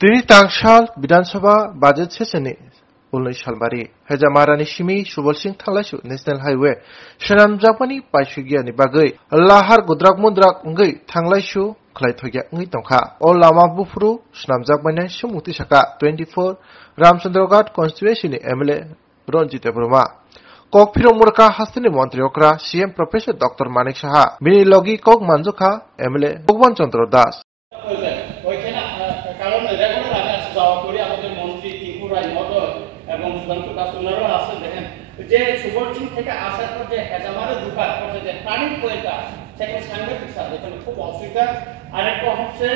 তিনি तांगसाल विधानसभा बाजेट सेसननि 19 सालबारि हेजामारानि सिमी सुबल सिंह थांलायसु नेशनेल हाईवे सेनामजाकमानि पाइसुगियानि बागै लाहार गुद्राक मुद्राक अंगै थांलायसु खलायथ'गिया अंगै तंखा अ लामा बुफुरु स्नामजाकमानि सुमुति साका 24 रामचंद्रगढ़ कन्स्टिट्युएन्सिनि एमएलए रंजित ब्रह्मा कक फिरं मुरका हास्तिनि मन्त्री अक्रा CM professor doctor Manik Saha बिनि लगी कक मानजुखा एमएलए भगवान चंद्र दास যে সুবলচিং থেকে আসার পর যে হেজামারে ঢোকার পর যে টার্নিং পয়েন্টটা সেখানে সাংঘাতিক স্যার এখানে খুব অসুবিধা। আরেকটা হচ্ছে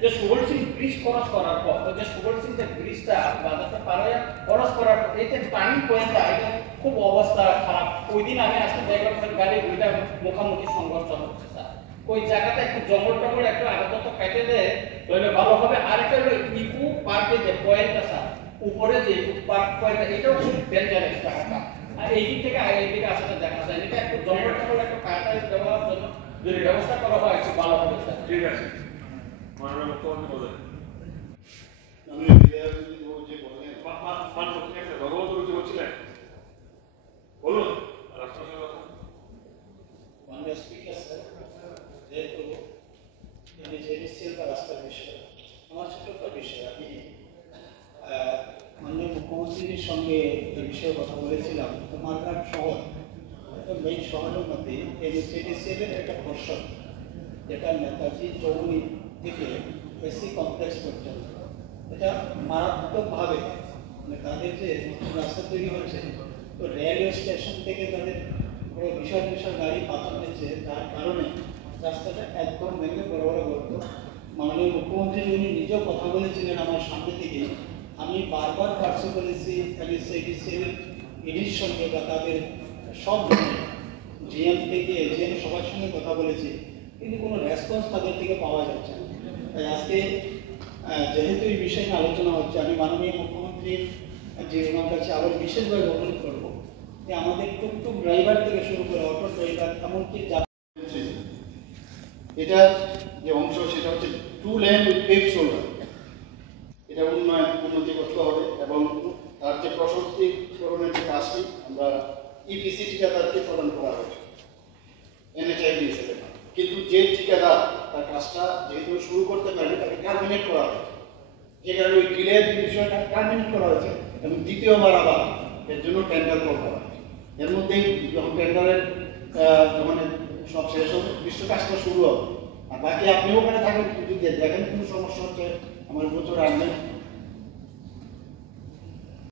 যে সুবলচিং ব্রিজ ক্রস করার পর যে সুবলচিং যে ব্রিজটা বাজারটা পার হয়ে ক্রস করার পর এই যে টার্নিং পয়েন্টটা এটা খুব অবস্থা খারাপ। ওই দিন আমি আসলে দেখলাম গাড়ি দুইটা মুখোমুখি সংঘর্ষ হচ্ছে স্যার। ওই জায়গাটা একটু জঙ্গল টঙ্গল একটু আপাতত কেটে দেয় তাহলে ভালো হবে। আরেকটা হলো ইকো পার্কের যে পয়েন্টটা স্যার উপরে যে ইকো পার্ক পয়েন্টটা এটাও খুব ডেঞ্জারাস জায়গা। আর এই দিক থেকে এই দিকে আসলে দেখা যায় এটা একটু জঙ্গল টঙ্গল একটু কাটাই দেওয়ার জন্য যদি ব্যবস্থা করা হয় একটু ভালো হবে স্যার। ঠিক আছে মাননীয় মুখ্যমন্ত্রী বলেন আমি যে বলেন ভগবত রুচি বলছিলেন বলুন মাননীয় স্পিকার স্যার যেহেতু জেডিসিএল বা রাস্তার বিষয় আমার ছোট একটা বিষয় আমি মাননীয় মুখ্যমন্ত্রীর সঙ্গে এই বিষয়ে কথা বলেছিলাম। মালঘাট শহর মেইন শহরের মধ্যে জেডিসিএল এর একটা পোর্শন যেটা নেতাজি চৌমুহনী থেকে এসি কমপ্লেক্স পর্যন্ত এটা মারাত্মকভাবে মানে তাদের যে রাস্তা তৈরি হচ্ছে তো রেলওয়ে স্টেশন থেকে তাদের পুরো বিশাল বিশাল গাড়ি পাথর নিচ্ছে তার কারণে রাস্তাটা একদম ভেঙে বড় বড় গর্ত। মাননীয় মুখ্যমন্ত্রী উনি নিজেও কথা বলেছিলেন আমার সামনে থেকে। আমি বারবার পার্সে করেছি ইডির সঙ্গে বা তাদের সব জিএম থেকে এজিএম সবার সঙ্গে কথা বলেছি কিন্তু কোনো রেসপন্স তাদের থেকে পাওয়া যাচ্ছে না। তাই আজকে যেহেতু এই বিষয় নিয়ে আলোচনা হচ্ছে আমি মাননীয় মুখ্যমন্ত্রীর যে ওনার কাছে আবার বিশেষভাবে অনুরোধ করবো যে আমাদের টুকটুক ড্রাইভার থেকে শুরু করে অটো ড্রাইভার এমনকি এটা যে অংশ সেটা হচ্ছে 2 লেন উইথ পেভ শোল্ডার। এটা উন্নতি করতে হবে এবং তার যে প্রশস্তিকরণের যে কাজটি আমরা ইপিসি ঠিকাদারকে প্রদান করা হয়েছে এনএচআইডি হিসেবে। কিন্তু যে ঠিকাদার তার কাজটা যেহেতু শুরু করতে পারেনি তাকে টার্মিনেট করা হয়, যে কারণে ওই ডিলের বিষয়টা টার্মিনেট করা হয়েছে এবং দ্বিতীয়বার আবার এর জন্য টেন্ডার করা হয়। এর মধ্যেই যখন টেন্ডারের মানে সব শেষ হবে বিশ্ব কাজটা শুরু হবে। আর বাকি আপনিও ওখানে থাকেন যদি দেখেন কোনো সমস্যা হচ্ছে আমার বছর আনবেন